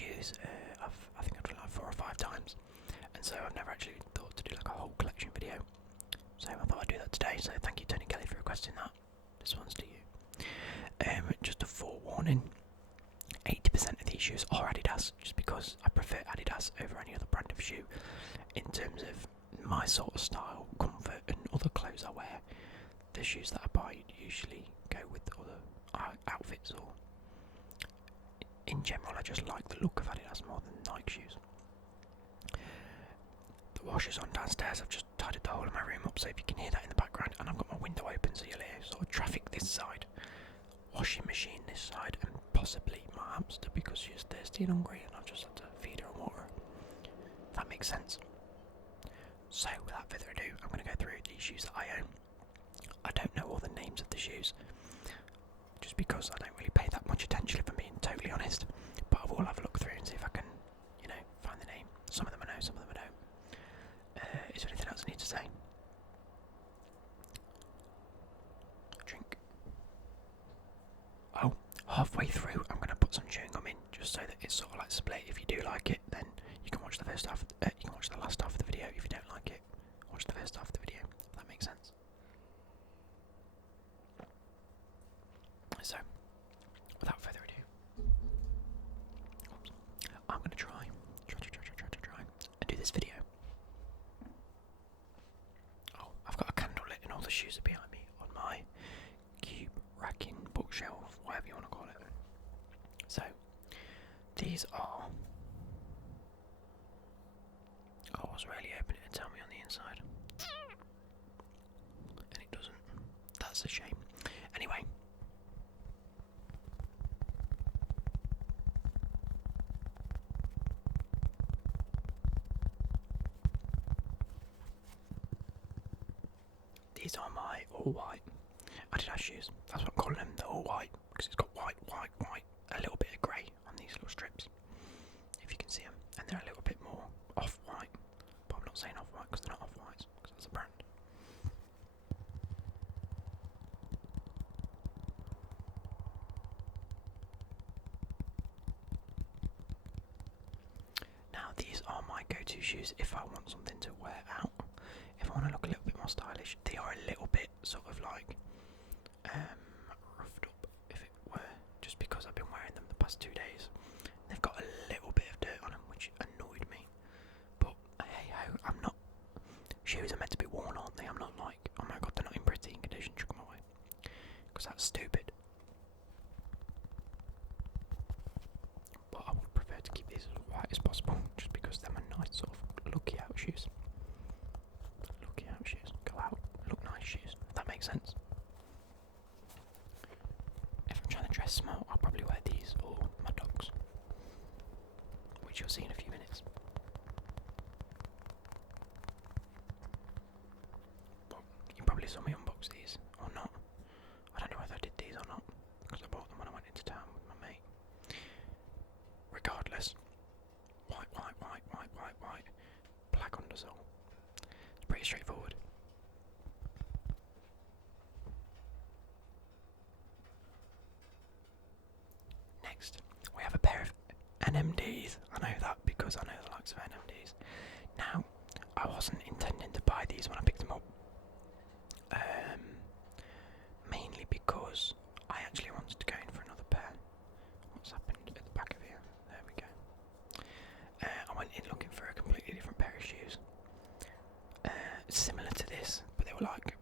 shoes. I think I've done like 4 or 5 times, and so I've never actually thought to do like a whole collection video. So I thought I'd do that today. So thank you, Tony Kelly, for requesting that. This one's to you. Just a forewarning. 80% of these shoes are Adidas, just because I prefer Adidas over any other brand of shoe in terms of my sort of style, comfort, and other clothes I wear. The shoes that I buy usually go with other outfits, or in general I just like the look of Adidas more than Nike shoes. The washer's on downstairs. I've just tidied the whole of my room up, so if you can hear that in the background, and I've got my window open so you'll hear sort of traffic this side, washing machine this side, and possibly my hamster because she's thirsty and hungry and I've just had to feed her and water. If that makes sense. So without further ado, I'm going to go through these shoes that I own. I don't know all the names of the shoes, just because I don't really pay that much attention, if I'm being totally honest, but I will have a look through and see if I can, find the name. Some of them I know, some of them I don't. Is there anything else I need to say? Drink. Oh, halfway through I'm going to put some chewing gum in, just so that it's sort of like split. If you do like it, then you can watch the first half, you can watch the last half of the video. If you don't like it, watch the first half of the video, if that makes sense. So, without further ado, I'm going to try and do this video. Oh, I've got a candle lit and all the shoes are behind me on my cube racking bookshelf, whatever you want to call it. So, these are... Oh, I was really hoping it would tell me on the inside. And it doesn't. That's a shame. Anyway. These are my all-white Adidas shoes. That's what I'm calling them, the all-white, because it's got white, a little bit of grey on these little strips, if you can see them, and they're a little bit more off-white, but I'm not saying off-white because they're not off-whites, because that's a brand. Now these are my go-to shoes if I want something to wear out. If I want to look a little bit more stylish, they are a little bit sort of like roughed up, if it were, just because I've been wearing them the past 2 days. They've got a little bit of dirt on them, which annoyed me. But hey ho, I'm not. Shoes are meant to be worn, aren't they? I'm not like, oh my god, they're not in pristine condition, chuck them away, because that's stupid. But I would prefer to keep these as white as possible, just because they're my nice sort of looky out shoes. Shoes. Go out, look nice shoes, if that makes sense. If I'm trying to dress smart, I'll probably wear these or my dogs, which you'll see in a few minutes. But you probably saw me unbox these, or not. I don't know whether I did these or not, because I bought them when I went into town with my mate. Regardless, white, black undersole. Pretty straightforward. Next, we have a pair of NMDs. I know that because I know the likes of NMDs. Now, I wasn't intending to buy these when I picked them up. Mainly because I actually wanted to go in for another pair. What's happened at the back of here? There we go. I went in looking for a completely different pair of shoes. Similar to this, but they were like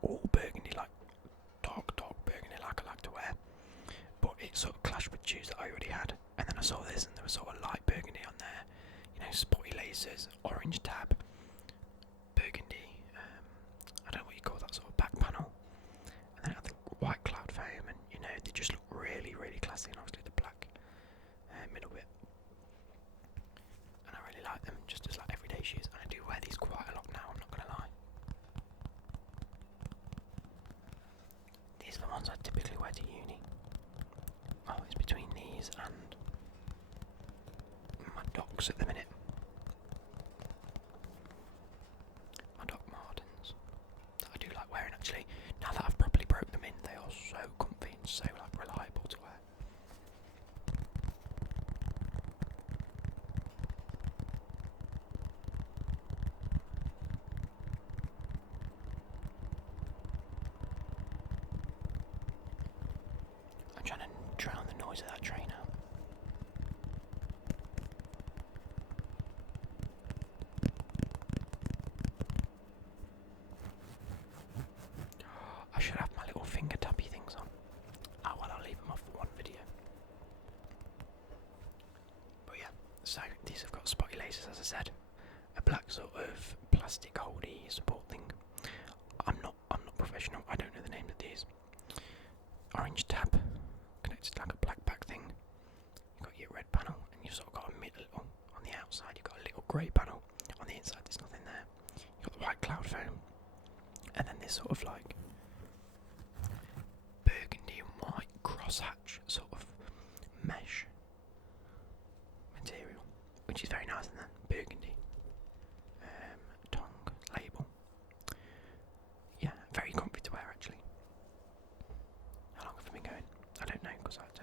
all burgundy, like dark burgundy, like I like to wear. But it sort of clashed with shoes that I already had. And then I saw this, and there was sort of light burgundy on there, spotty laces, orange tab, burgundy. I don't know what you call that sort of back panel. And then it had the white cloud foam, and they just look really, really classy. And obviously the black middle bit. And I really like them, just as like everyday shoes. And I do wear these quite a lot now, I'm not going to lie. These are the ones I typically wear to uni. Oh, it's between these and my docs at the minute. My doc Martens, that I do like wearing actually. Now that I've properly broke them in, they are so comfy and so like reliable to wear. I said, a black sort of plastic holdy support thing. I'm not professional. I don't know the name of these. Orange tab connected like a black back thing. You've got your red panel, and you've sort of got a little on the outside. You've got a little grey panel. On the inside, there's nothing there. You've got the white cloud foam, and then this sort of like burgundy and white crosshatch sort of mesh material, which is very nice. And then burgundy tongue label. Yeah, very comfy to wear actually. How long have I been going? I don't know because I had to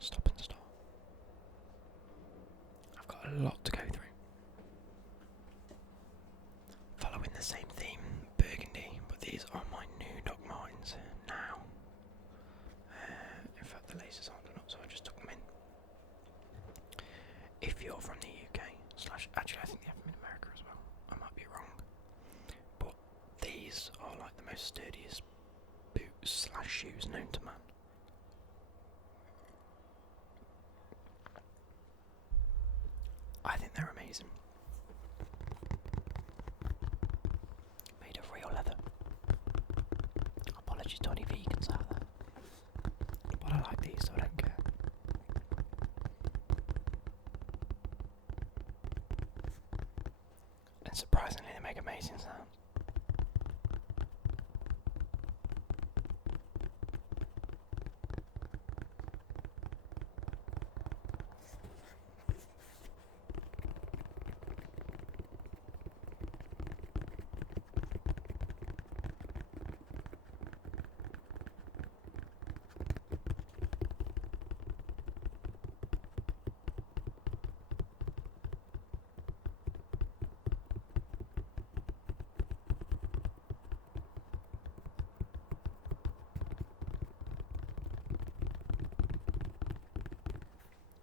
stop and start. I've got a lot to go through. Following the same theme, burgundy, but these are my new Doc Martens now. In fact, the laces aren't done up, so I just took them in. If you're from the UK, actually I think they have them in America as well. I might be wrong, but these are like the most sturdiest boots / shoes known to man. I think they're amazing. Made of real leather. Apologies to any vegans out there, but I like these, so I don't care. And surprisingly, they make amazing sounds.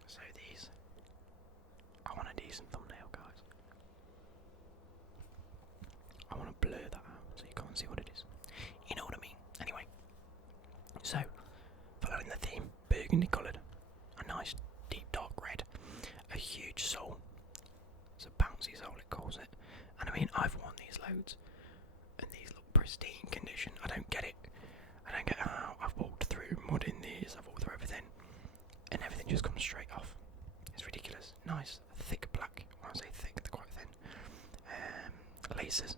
So these, I want a decent thumbnail, guys. I want to blur that out so you can't see what it is. You know what I mean? Anyway, so following the theme, burgundy coloured, a nice deep dark red, a huge sole. It's a bouncy sole it calls it. And I mean, I've worn these loads, and these look pristine condition. I don't get it. I don't get how I've walked through mud in these. I've walked through everything. And everything just comes straight off. It's ridiculous. Nice, thick black. When I say thick, they're quite thin. Laces.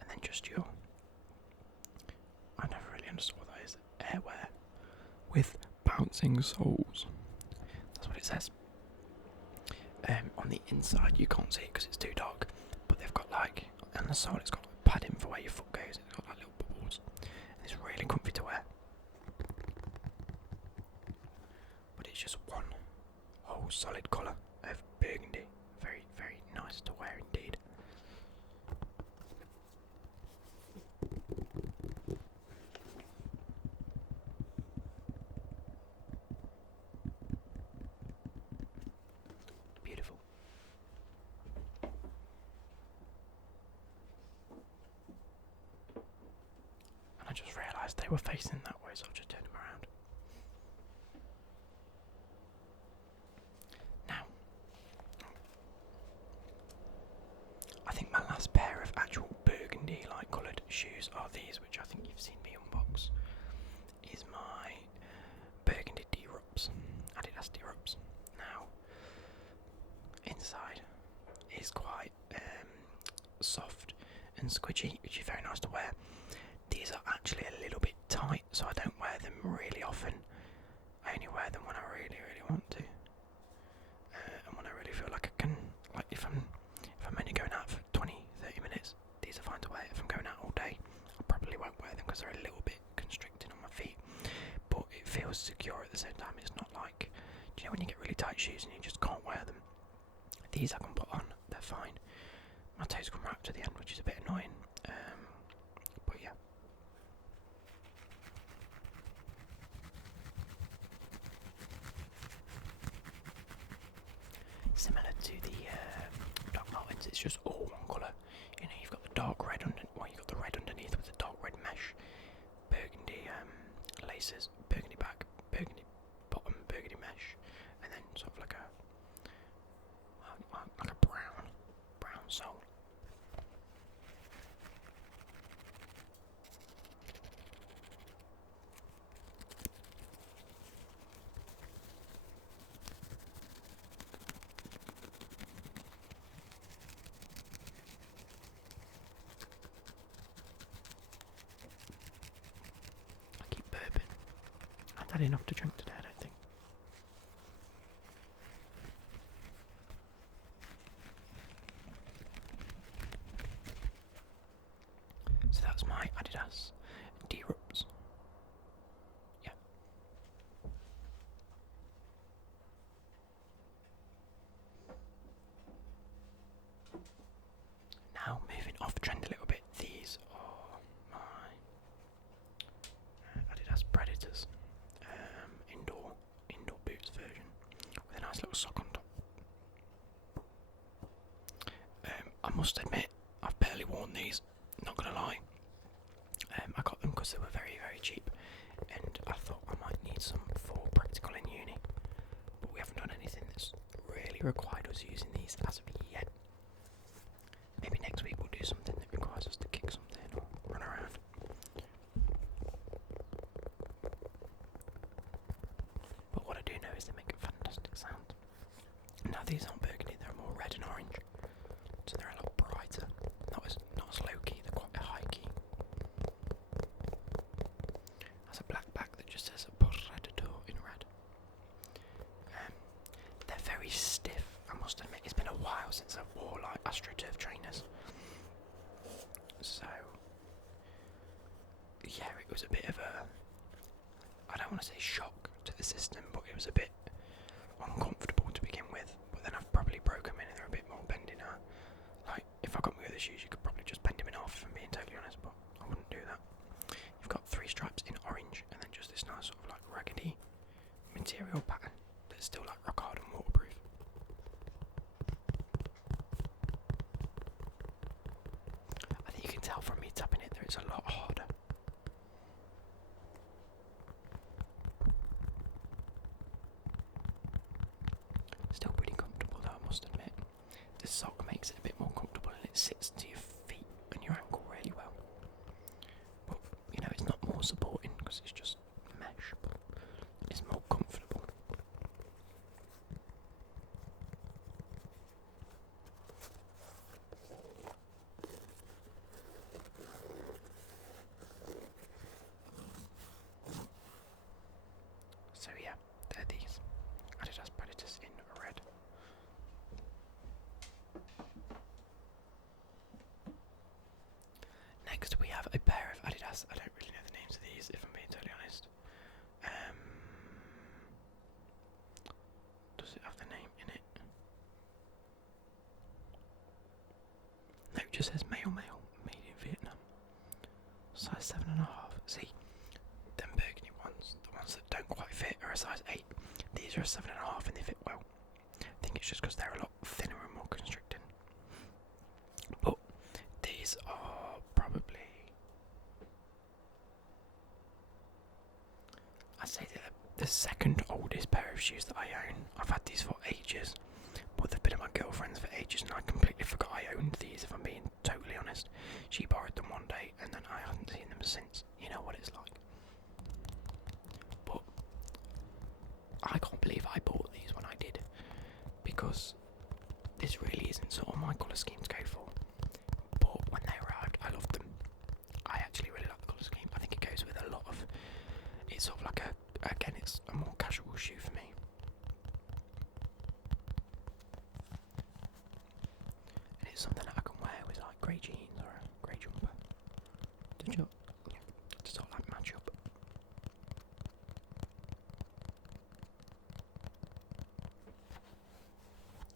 And then just your... I never really understood what that is. Airwear. With bouncing soles. That's what it says. On the inside, you can't see it because it's too dark. But they've got like... On the sole, it's got like padding for where your foot goes. It's got like little bubbles. And it's really comfy to wear. It's just one whole solid colour of burgundy. Very, very nice to wear indeed. Beautiful. And I just realised they were facing that way, so I've just turned them around. I think my last pair of actual burgundy like coloured shoes are these, which I think you've seen me unbox. Is my burgundy D-Rups, Adidas D-Rups. Now, inside is quite soft and squidgy, which is very nice to wear. These are actually a little bit tight, so I don't wear them really often. I only wear them when I really, really want to, and when I really feel like I can. Like if I'm only going out for 20-30 minutes, these are fine to wear. If I'm going out all day, I probably won't wear them because they're a little bit constricting on my feet. But it feels secure at the same time. It's not like, do you know when you get really tight shoes and you just can't wear them? These I can put on, they're fine. My toes come right up to the end, which is a bit annoying. But yeah. Similar to the Doc Martens, it's just all one colour. You know, you've got the dark red you've got the red underneath with the dark red mesh, burgundy laces, burgundy back, burgundy bottom, burgundy mesh, and then sort of like a brown sole. I keep burping. I've had enough to drink today, I don't think. So that's my Adidas D-Rups. Yeah. Now moving off trend a little bit, these are my Adidas Predators indoor boots version with a nice little sock on top. I must admit, I've barely worn these, not gonna lie. I got them because they were very, very cheap, and I thought I might need some for practical in uni, but we haven't done anything that's really required us using these as of yet. Maybe next week we'll do something that requires us to kick something or run around. But what I do know is they make a fantastic sound. Now these aren't burgundy, they're more red and orange, so they're a lot brighter. Not as low key, they're quite high key. Has a black back that just says Predator in red. They're very stiff, I must admit. It's been a while since I've wore like AstroTurf trainers. So yeah, it was a bit of a, I don't want to say shock to the system, but it was a bit uncomfortable to begin with. But then I've probably broken them in and they're a bit more bendy now. Like, if I got me with the shoes, you could probably just bend them in half, if I'm being totally honest, but I wouldn't do that. You've got 3 stripes in orange, and then just this nice sort of like raggedy material pattern that's still like rock hard and waterproof. I think you can tell from me tapping it that it's a lot harder. Still pretty comfortable though, I must admit. The sock makes it a bit more comfortable and it sits to your feet and your ankle really well. But, you know, it's not more supporting because it's just mesh, but it's more comfortable. So yeah, they're these Adidas Predators in red. Next we have a pair of Adidas. I don't really know the names of these, if I'm being totally honest. Does it have the name in it? No, it just says male, made in Vietnam. Size 7.5. See, them burgundy ones, the ones that don't quite fit, are a size 8. These are a 7.5 and they fit well. I think it's just because they're a lot thinner and more constricting. But these are probably, I'd say they're the second oldest pair of shoes that I own. I've had these for ages, but they've been at my girlfriend's for ages and I completely forgot I owned these, if I'm being totally honest. She borrowed them one day and then I haven't seen them since. You know what it's like. But I can't believe I bought these when I did, because this really isn't sort of my colour scheme to go for. But when they arrived, I loved them. I actually really like the colour scheme. I think it goes with a lot of, it's sort of like again, it's a more casual shoe for me. And it's something that I can wear with like grey jeans or a grey jumper. To sort of like match up.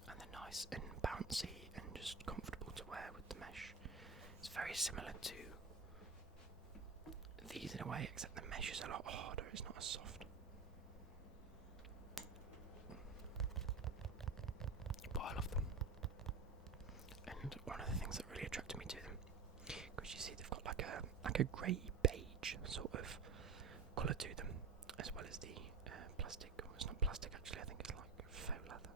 And they're nice and bouncy and just comfortable to wear with the mesh. It's very similar to these in a way, except the mesh is a lot harder, it's not as soft. But I love them. And one of the things that really attracted me to them, because you see they've got like a grey beige sort of colour to them, as well as the plastic. Well, it's not plastic actually, I think it's like faux leather.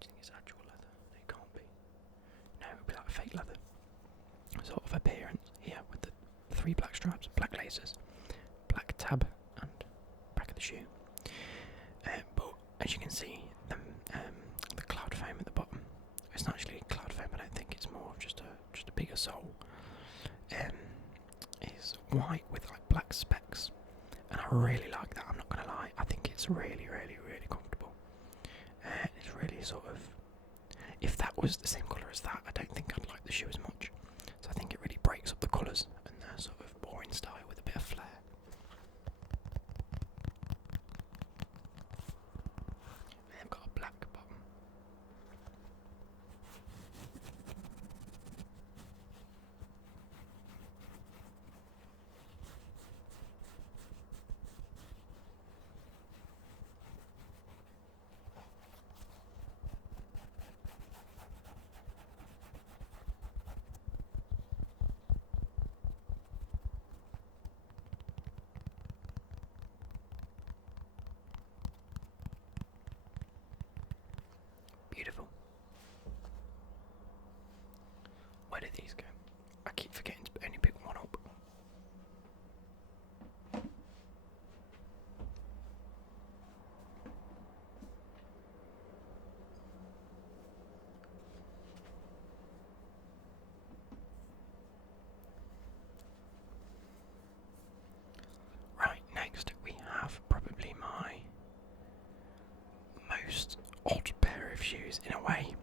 Do you think it's actual leather? It can't be. lasers, black tab, and back of the shoe. But as you can see, the cloud foam at the bottom. It's not actually cloud foam. I don't think it's more of just a bigger sole. Is white with like black specks, and I really like that. I'm not gonna lie. I think it's really, really, really comfortable. It's really sort of. If that was the same colour as that, I don't think I'd like the shoe as much. So I think it really breaks up the colours and the sort of boring style with a bit of flair. And they've got a black bottom. Beautiful. Where do these go? I keep forgetting to only pick one up. Right, next we have probably my most odd pair of shoes in a way.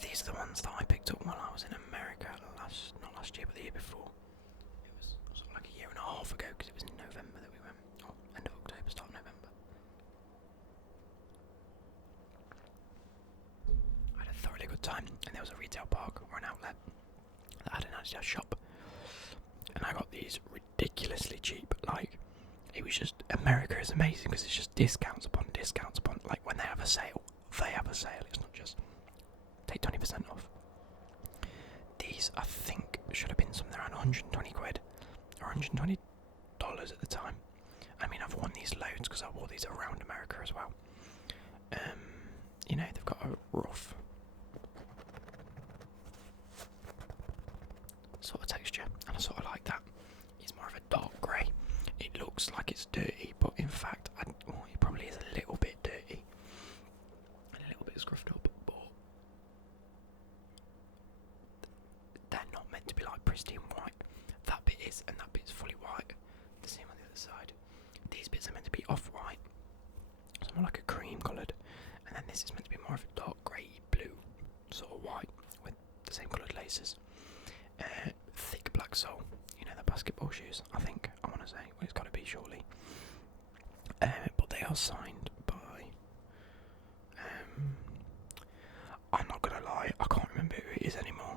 These are the ones that I picked up while I was in America not last year, but the year before. It was sort of like a year and a half ago because it was in November that we went. Oh, end of October, start of November. I had a thoroughly good time, and there was a retail park or an outlet that had an Adidas shop, and I got these ridiculously cheap. Like, it was just, America is amazing because it's just discounts upon discounts upon, like when they have a sale, it's not just take 20% off. These, I think, should have been something around 120 quid, or $120 at the time. I mean, I've worn these loads because I wore these around America as well. You know, they've got a rough sort of texture, and I sort of like that. It's more of a dark grey. It looks like it's dirty, but in fact, it probably is a little bit dirty, and a little bit scruffed up, but they're not meant to be like pristine white. That bit is, and that bit's fully white. The same on the other side. These bits are meant to be off-white, so more like a cream coloured, and then this is meant to be more of a dark grey blue sort of white with the same coloured laces. Thick black sole, you know, the basketball shoes, I think, I want to say. Well, it's got to be surely. But they are signed by, I'm not going to lie, I can't remember who it is anymore,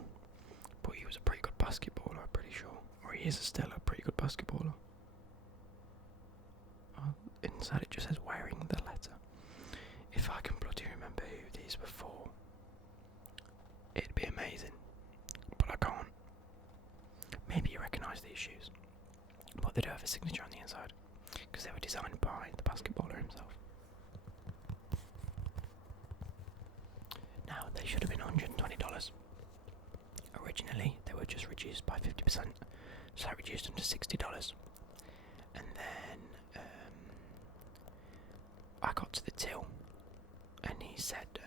but he was a pretty good basketballer, I'm pretty sure. Or he is still a pretty good basketballer. Inside it just says wearing the letter. If I can bloody remember who these were for, it'd be amazing. But I can't. Maybe you recognise these shoes, but they do have a signature on the inside because they were designed by the basketballer himself. Now, they should have been $120. Originally, they were just reduced by 50%, so I reduced them to $60. And then I got to the till, and he said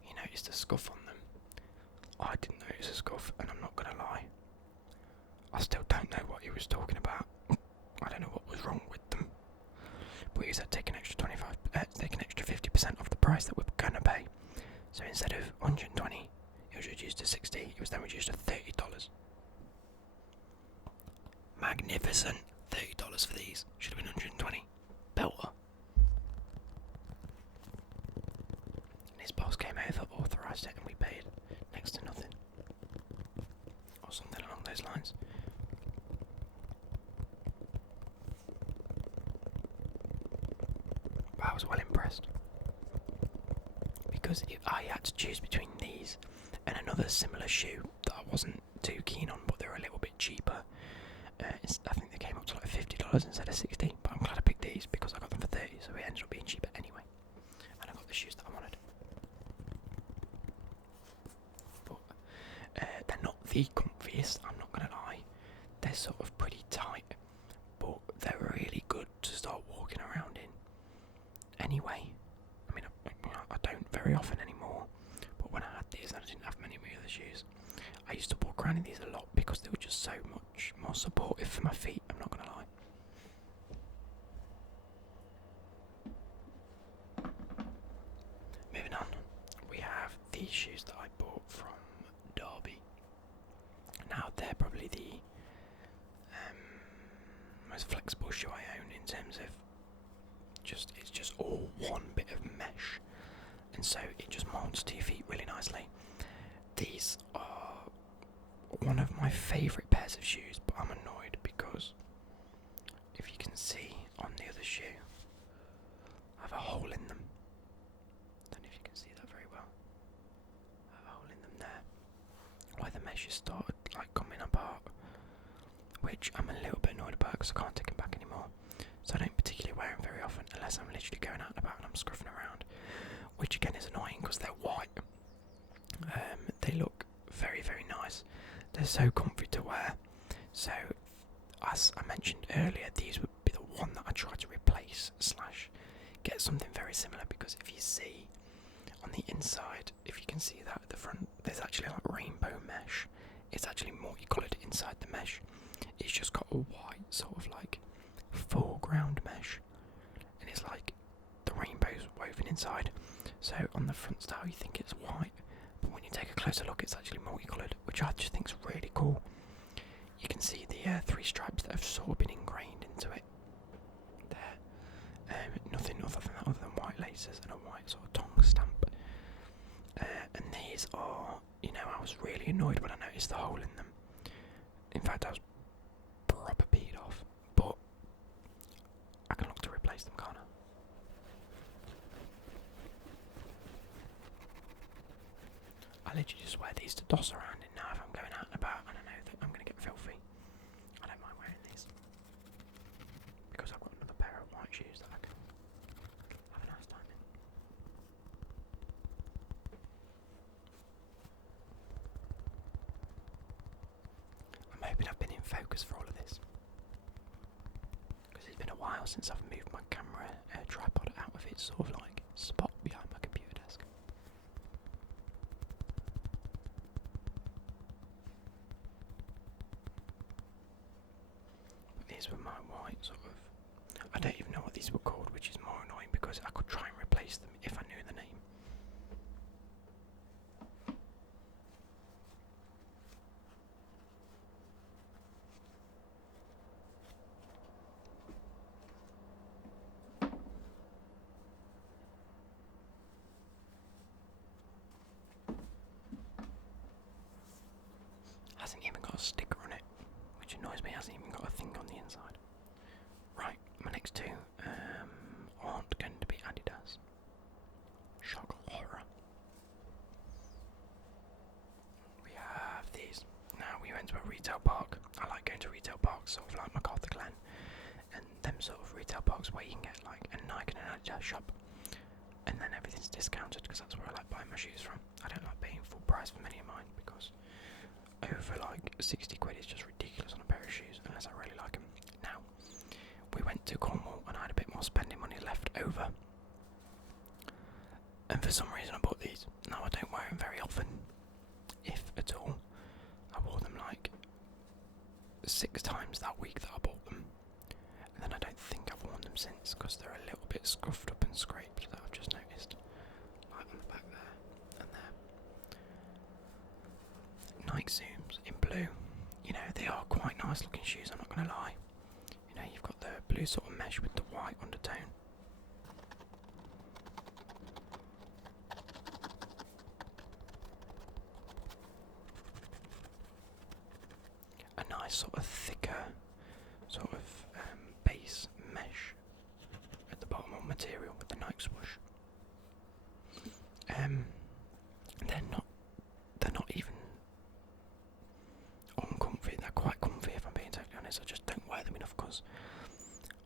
he noticed a scuff on them. I didn't notice a scuff, and I'm not going to lie, I still don't know what he was talking about. I don't know what was wrong with them. But he said take an extra 50% off the price that we're going to pay. So instead of 120, it was reduced to 60. It was then reduced to $30. Magnificent. $30 for these. Should have been 120. Belter. And his boss came over, authorised it, and we paid next to nothing. Or something along those lines. But I was well impressed. Because I had to choose between these and another similar shoe that I wasn't too keen on, but they were a little bit cheaper. I think they came up to like $50 instead of 60, but I'm glad I picked these because I got them for 30, so it ended up being cheaper anyway. And I got the shoes that I wanted. But they're not the they're sort of pretty tight, but they're really good to start walking around in. Anyway, I mean, I don't very often anymore, but when I had these and I didn't have many of my other shoes, I used to walk around in these a lot because they were just so much more supportive for my feet, I'm not going to lie. Moving on, we have these shoes that I bought from Derby. Now they're probably the most flexible shoe I own in terms of it's just all one bit of mesh, and so it just molds to your feet really nicely. These are one of my favourite pairs of shoes, but I'm annoyed because if you can see on the other shoe, I have a hole in them. Don't know if you can see that very well. I have a hole in them there, where the mesh has started like coming apart, which I'm a little bit annoyed about because I can't take them back anymore. So I don't particularly wear them very often unless I'm literally going out and about and I'm scruffing around, which again is annoying because they're white. They look very, very nice. They're so comfy to wear. So, as I mentioned earlier, these would be the one that I try to replace / get something very similar, because if you see on the inside, if you can see that at the front, there's actually like rainbow mesh. It's actually multicoloured inside the mesh. It's just got a white sort of like foreground mesh, and it's like the rainbow's woven inside. So on the front style you think it's white, but when you take a closer look it's actually multicoloured, which I just think is really cool. You can see the 3 stripes that have sort of been ingrained into it there. Nothing other than white laces and a white sort of tongue stamp. And these are, I was really annoyed when I noticed the hole in them. In fact, I was proper peed off, but I can look to replace them, can't I? I literally just wear these to doss around in now if I'm going out and about and I know that I'm going to get filthy. I don't mind wearing these because I've got another pair of white shoes that I can have a nice time in. I'm hoping I've been in focus for all of this, because it's been a while since I've moved my camera tripod out of its sort of like spot behind my computer desk. But these were my white sort of, I don't even know what these were called, which is more annoying because I could try and replace them if I knew the name. Hasn't even got a sticker on it, which annoys me. Hasn't even got a thing on the inside. Right, my next two aren't going to be Adidas. Shock horror. We have these. Now we went to a retail park. I like going to retail parks, sort of like MacArthur Glen, and them sort of retail parks where you can get like a Nike and an Adidas shop, and then everything's discounted, because that's where I like buying my shoes from. I don't like paying full price for many of mine because over like 60 quid is just ridiculous on a pair of shoes unless I really like them. Now, we went to Cornwall and I had a bit more spending money left over, and for some reason I bought these. Now I don't wear them very often, if at all. I wore them like 6 times that week that I bought them, and then I don't think I've worn them since because they're a little bit scuffed up and scraped, that I've just noticed, like on the back there and there. Nike Zooms in blue. They are quite nice looking shoes, I'm not going to lie. You've got the blue sort of mesh with the white undertone. A nice sort of thicker sort of base mesh at the bottom of material with the Nike swoosh. They're not even uncomfy. They're quite comfy, if I'm being totally honest. I just don't wear them enough because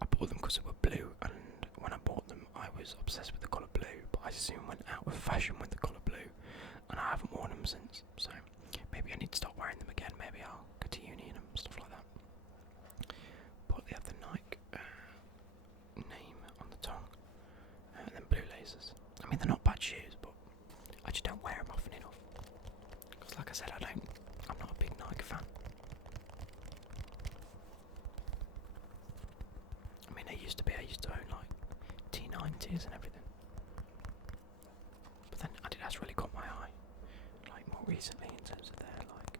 I bought them because they were blue, and when I bought them I was obsessed with the colour blue, but I soon went out of fashion with the colour blue and I haven't worn them since. So maybe I need to start wearing them again. Maybe I'll go to uni and stuff like that. 90s and everything. But then Adidas really caught my eye, like more recently in terms of their like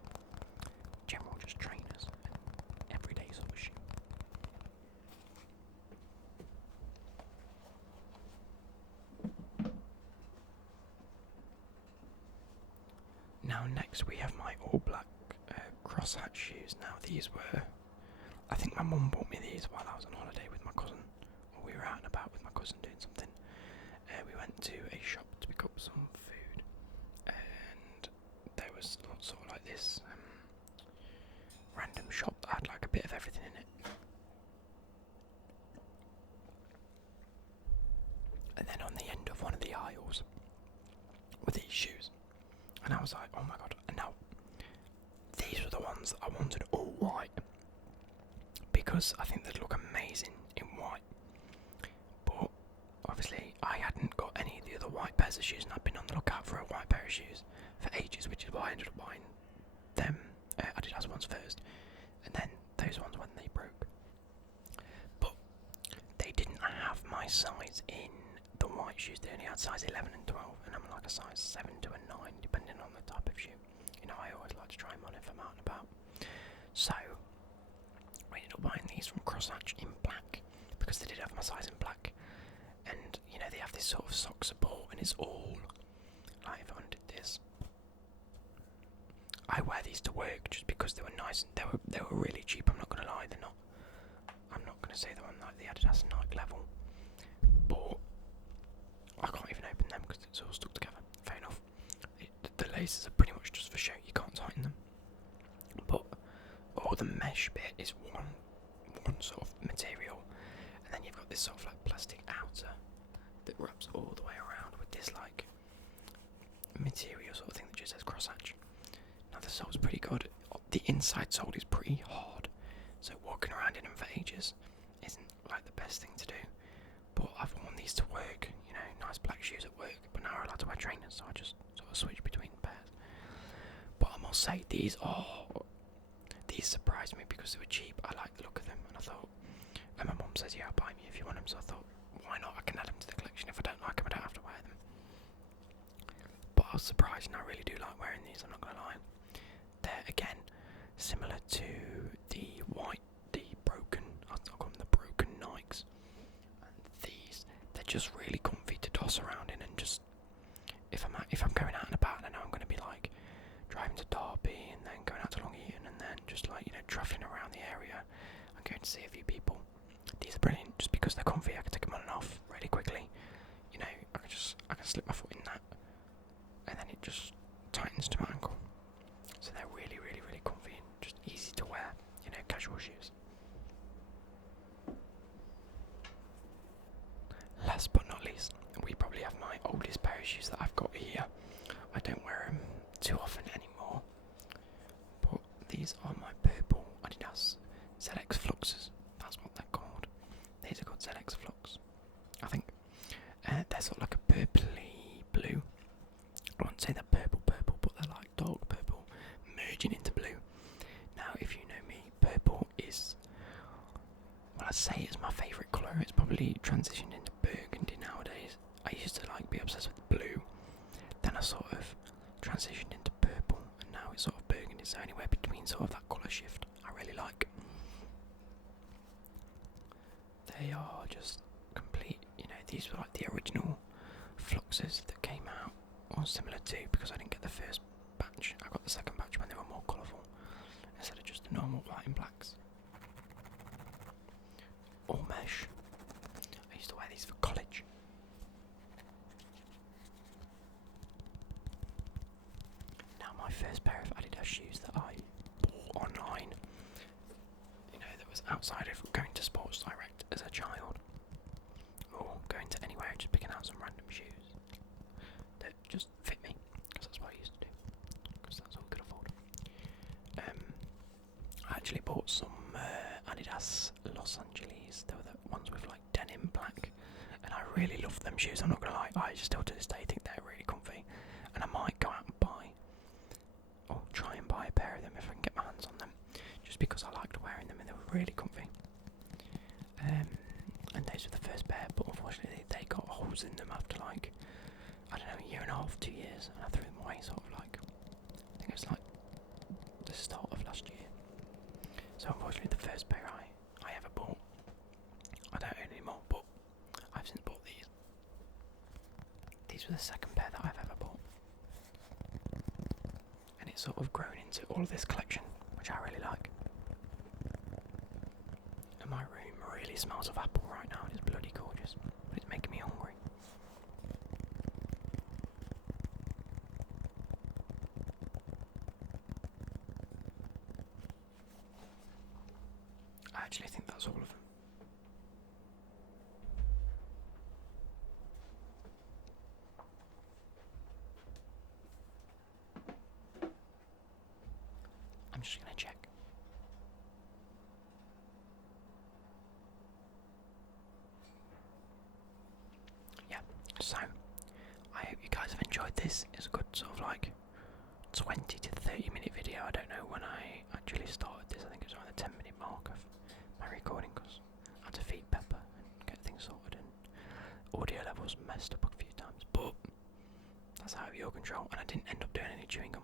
general just trainers and everyday sort of shoe. Now next we have my all black crosshatch shoes. Now these were, I think my mum bought me these while I was on holiday with my cousin, or we were out and about with my cousin doing something. We went to a shop to pick up some food, and there was sort of like this random shop that had like a bit of everything in it. And then on the end of one of the aisles were these shoes. And I was like, oh my god. And now, these were the ones that I wanted all white. Because I think they'd look amazing in white. But, obviously, I hadn't got any of the other white pairs of shoes. And I'd been on the lookout for a white pair of shoes for ages. Which is why I ended up buying them, Adidas ones first. And then those ones when they broke. But, they didn't have my size in the white shoes. They only had size 11 and 12, and I'm like a size 7 to a 9 depending on the type of shoe. You know, I always like to try them on if I'm out and about. So I ended up buying these from Crosshatch in black because they did have my size in black, and you know they have this sort of sock support, and it's all like if I undid this, I wear these to work just because they were nice and they were really cheap. I'm not gonna lie, they're not. I'm not gonna say they're on like the Adidas Nike level, but I can't even open them because it's all stuck together. Fair enough. The laces are pretty much just for show. You can't tighten them. But all the mesh bit is one sort of material, and then you've got this sort of like plastic outer that wraps all the way around with this like material sort of thing that just says Crosshatch. Now the sole's pretty good. The inside sole is pretty hard, so walking around in them for ages isn't like the best thing to do. But I've worn these to work, you know, nice black shoes at work, but now I'm allowed to wear trainers, so I just sort of switch between pairs. But I must say, these surprised me because they were cheap. I like the look of them, and I thought, and my mum says, yeah, I'll buy me if you want them, so I thought, why not? I can add them to the collection. If I don't like them, I don't have to wear them. But I was surprised, and I really do like wearing these, I'm not going to lie. They're, again, similar to the broken, I'll call them the broken Nikes. They're just really comfy to toss around in, and just if I'm going out and about, I know I'm going to be like driving to Derby and then going out to Long Eaton and then just like, you know, travelling around the area. I'm going to see a few people. These are brilliant just because they're comfy. I can take them on and off really quickly. You know, I can slip my foot in that, and then it just tightens to my ankle. So they're really, really, really comfy and just easy to wear. You know, casual shoes. Last but not least, we probably have my oldest pair of shoes that I've got here. I don't wear them too often anymore, but these are my purple Adidas ZX Fluxes. That's what they're called. These are called ZX Flux, I think. They're sort of like a purpley blue. I wouldn't say they're purple, but they're like dark purple merging into blue. Now, if you know me, purple is, well, I say it's my favourite colour. It's probably transitioned into Burgundy nowadays. I used to like be obsessed with blue, then I sort of transitioned into purple, and now it's sort of Burgundy. So anywhere between sort of that colour shift, I really like. They are just complete. You know, these were like the original Fluxes that came out, or similar to, because I didn't get the first batch. I got the second batch when they were more colourful instead of just the normal white and blacks. All mesh. I used to wear these for college. Now my first pair of Adidas shoes that I bought online, you know, that was outside of going to Sports Direct as a child, or going to anywhere and just picking out some random shoes that just fit me, because that's what I used to do, because that's all I could afford. I actually bought some Adidas Los Angeles. They were the ones with like denim black, and I really love them shoes. I'm not gonna lie, I still to this day think they're really comfy, and I might go out and try and buy a pair of them if I can get my hands on them, just because I liked wearing them and they were really comfy. And those were the first pair, but unfortunately they got holes in them after like, I don't know, a year and a half, 2 years, and I threw them away sort of like, I think it was like the start of last year. So unfortunately the first pair I ever bought, I don't own anymore, but I've since bought these. These were the second pair that I've ever bought. And it's sort of grown into all of this collection, which I really like. And my room really smells of apple right now, and it's bloody gorgeous, but it's making me hungry. I actually think that's all of them. I'm just going to check. Yeah, so I hope you guys have enjoyed this. It's a good sort of like 20 to 30 minute video. I don't know when I actually started this. I think it was around the 10-minute mark of my recording because I had to feed Pepper and get things sorted, and audio levels messed up a few times, but that's out of your control, and I didn't end up doing any chewing gum.